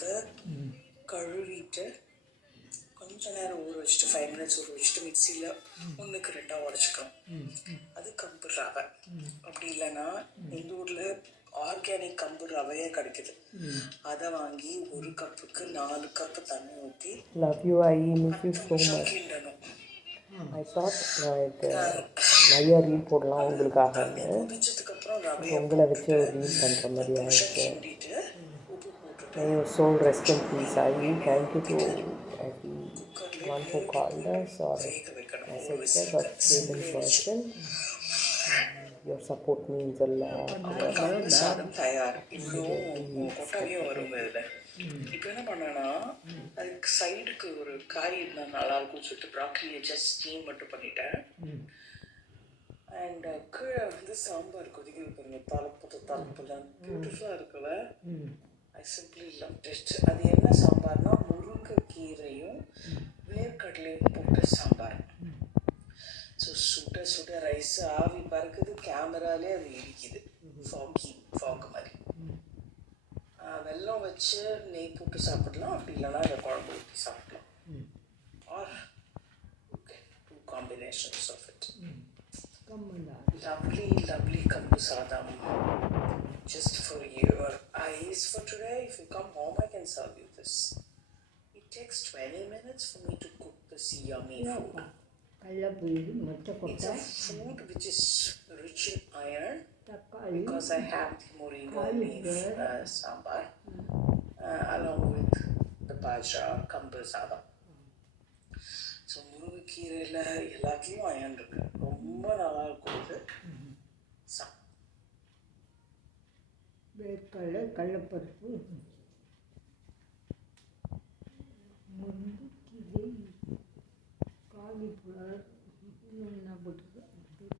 பருப்பை கழுவிட்டு கொஞ்ச நேரம் ஊற வச்சுட்டு 5 minutes ஊற வச்சுட்டு மிக்சியில் 1க்கு 2 உடச்சிக்கணும். அது கம்பு ரவை. அப்படி இல்லைன்னா இந்த ஊரில் ஆர்கானிக் கம்பு ரவையே கிடைக்குது. அதை வாங்கி 1 கப்புக்கு 4 கப்பு தண்ணி ஊற்றி கிண்டணும். நிறைய ரீல் போடலாம் உங்களுக்காக. கொதிச்சதுக்கப்புறம் ரவையை உங்களை வச்சு ஒரு ரீல் பண்ணுற மாதிரி ஆகிடுச்சு. கிண்டிட்டு உப்பு போட்டுட்டு May your soul rest in peace. I will thank you to everyone who called us or messaged us or came in person. Your support means a lot. சாதம் தயார். இவ்வளோ கொட்டாவியும் வரும் இதில். இப்போ என்ன பண்ணேன்னா அதுக்கு சைடுக்கு ஒரு காய் இருந்தால் நல்லாயிருக்கும்னு சொல்லிட்டு ப்ராக்கலியை ஜஸ்ட் ஸ்டீம் மட்டும் பண்ணிட்டேன். அண்ட் கீழே வந்து சாம்பார் கொதிக்க பாருங்க. தலைப்புலாம் பியூட்டிஃபுல்லாக இருக்குல்ல. I simply loved it. அது என்ன சாம்பார்னா முருங்கைக்கீரையும் வேர்க்கடலையும் போட்ட சாம்பார். ஸோ சுட சுட ரைஸ் ஆவி பறக்குது, கேமராலே அது இடிக்குது. ஃபாக் மாதிரி. வெல்லம் வச்சு நெய் போட்டு சாப்பிடலாம், அப்படி இல்லைன்னா இதை குழம்பு ஊற்றி சாப்பிடலாம். Are okay, 2 combinations of it. Lovely kambu sadam. Just for your eyes for today. If you come home, I can serve you this. It takes 20 minutes for me to cook this yummy food. It's a food which is rich in iron because I have the moringa leaf sambar along with the bajra kambu sadam. So முருங்கைக்கீரையில் எல்லாத்துலேயும் iron இருக்கு. ரொம்ப நல்லா இருக்கும் இது. வேர்க்கடலை, கடலைப்பருப்பு, முருங்கைக்கீரை, காலிஃப்ளவர், இன்னும் என்ன போட்டு